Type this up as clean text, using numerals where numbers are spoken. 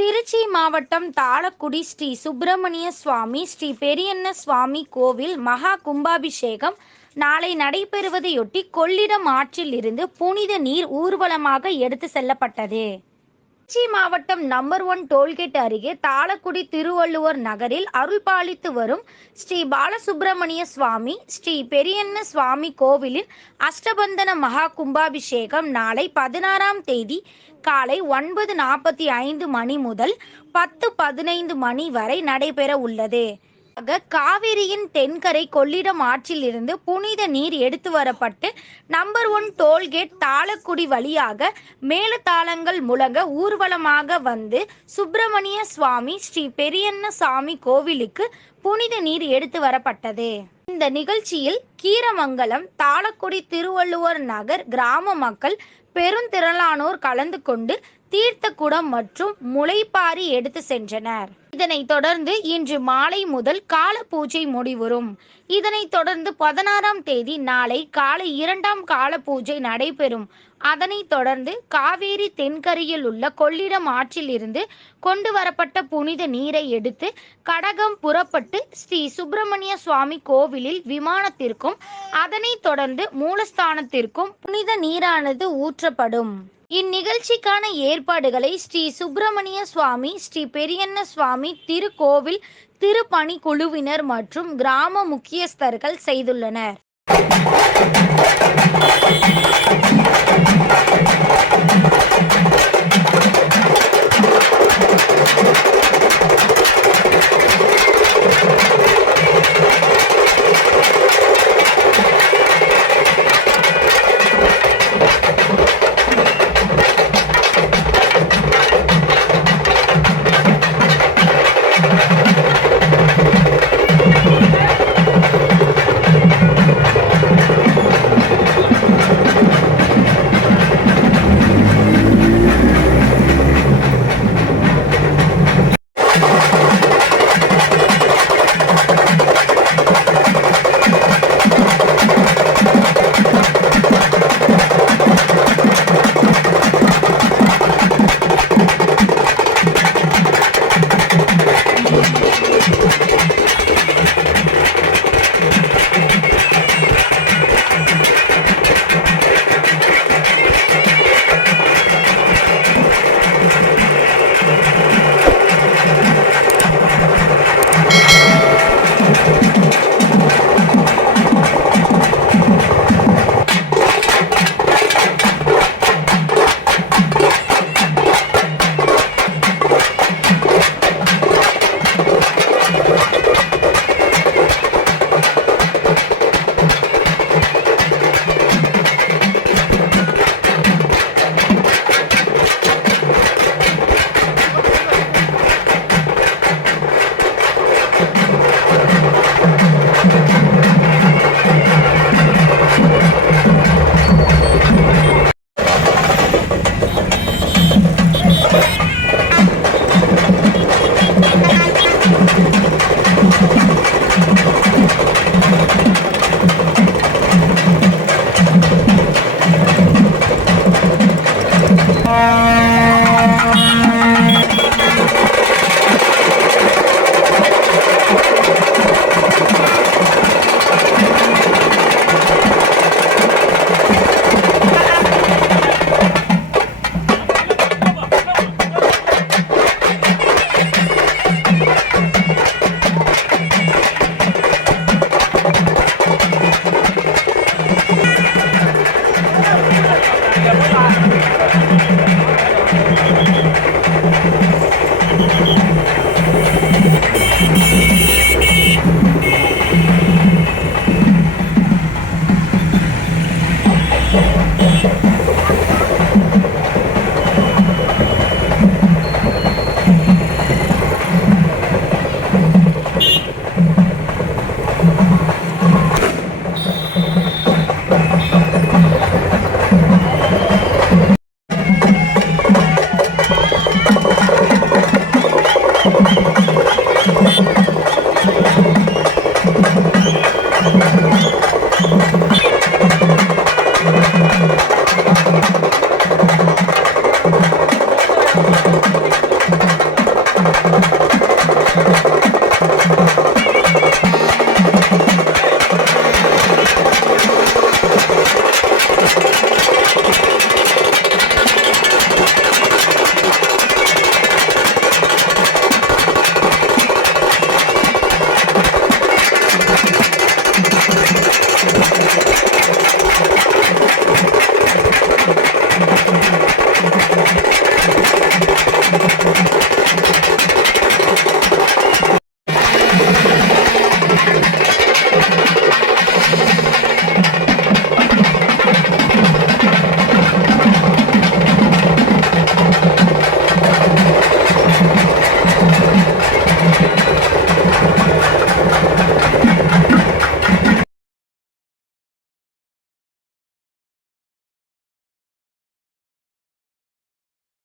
திருச்சி மாவட்டம் தாளக்குடி ஸ்ரீ சுப்பிரமணிய சுவாமி ஸ்ரீ பெரியண்ண சுவாமி கோவில் மகா கும்பாபிஷேகம் நாளை நடைபெறுவதையொட்டி கொள்ளிடம் ஆற்றில் இருந்து புனித நீர் ஊர்வலமாக எடுத்து செல்லப்பட்டது. திருச்சி மாவட்டம் நம்பர் 1 டோல்கேட் அருகே தாளக்குடி திருவள்ளுவர் நகரில் அருள்பாலித்து வரும் ஸ்ரீ பாலசுப்பிரமணிய சுவாமி ஸ்ரீ பெரியண்ண சுவாமி கோவிலின் அஷ்டபந்தன மகா கும்பாபிஷேகம் நாளை 16ஆம் தேதி காலை 9:45 மணி முதல் 10:15 மணி வரை நடைபெற உள்ளது. காவிரியின் தென்கரை கொள்ளிடம் ஆற்றில் இருந்து புனித நீர் எடுத்து வரப்பட்டு நம்பர் 1 டோல்கேட் தாளக்குடி வழியாக மேலதாளங்கள் முழங்க ஊர்வலமாக வந்து சுப்பிரமணிய சுவாமி ஸ்ரீ பெரியண்ண சாமி கோவிலுக்கு புனித நீர் எடுத்து வரப்பட்டது. இந்த நிகழ்ச்சியில் கீரமங்கலம், தாளக்குடி, திருவள்ளுவர் நகர் கிராம மக்கள் பெருந்திரளானோர் கலந்து கொண்டு தீர்த்த குடம் மற்றும் முளைப்பாரி எடுத்து சென்றனர். இதனைத் தொடர்ந்து இன்று மாலை முதல் கால பூஜை முடிவுறும். இதனைத் தொடர்ந்து 16ஆம் தேதி நாளை காலை 2ஆம் கால பூஜை நடைபெறும். அதனைத் தொடர்ந்து காவேரி தென்கரையில் உள்ள கொள்ளிடம் ஆற்றில் இருந்து கொண்டு வரப்பட்ட புனித நீரை எடுத்து கடகம் புறப்பட்டு ஸ்ரீ சுப்பிரமணிய சுவாமி கோவிலில் விமானத்திற்கும் அதனைத் தொடர்ந்து மூலஸ்தானத்திற்கும் புனித நீரானது ஊற்றப்படும். இந்நிகழ்ச்சிக்கான ஏற்பாடுகளை ஸ்ரீ சுப்பிரமணிய சுவாமி ஸ்ரீ பெரியண்ண சுவாமி திருக்கோவில் திருப்பணி குழுவினர் மற்றும் கிராம முக்கியஸ்தர்கள் செய்துள்ளனர்.